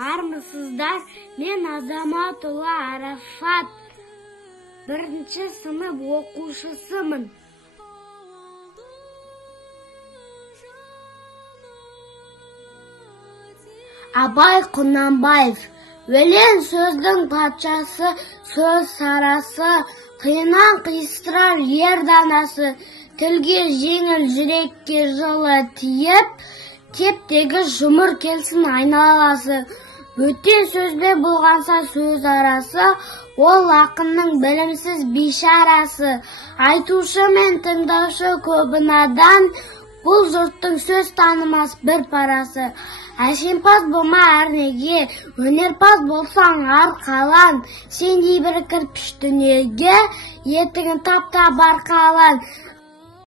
Армысыздар, мен Азаматұлы Арафат, 1-ші сынып оқушысымын. Абай Құнанбаев, өлең сөздің патшасы, сөз сарасы, қиыннан қиыстырар ер данасы, тілге жеңіл, жүрекке жылы тиіп, тептегі жұмыр келсін айналасы. Өте сөзде болғанса сөз арасы, ол ақынның білімсіз бейшарасы. Айтушы мен тыңдаушы көбінадан, бұл жұрттың сөз танымас бір парасы. Әшемпаз болма әрнеге, өнерпаз болсаң арқалан, сендей бір кірпіш дүниеге, етігін тапта барқалан.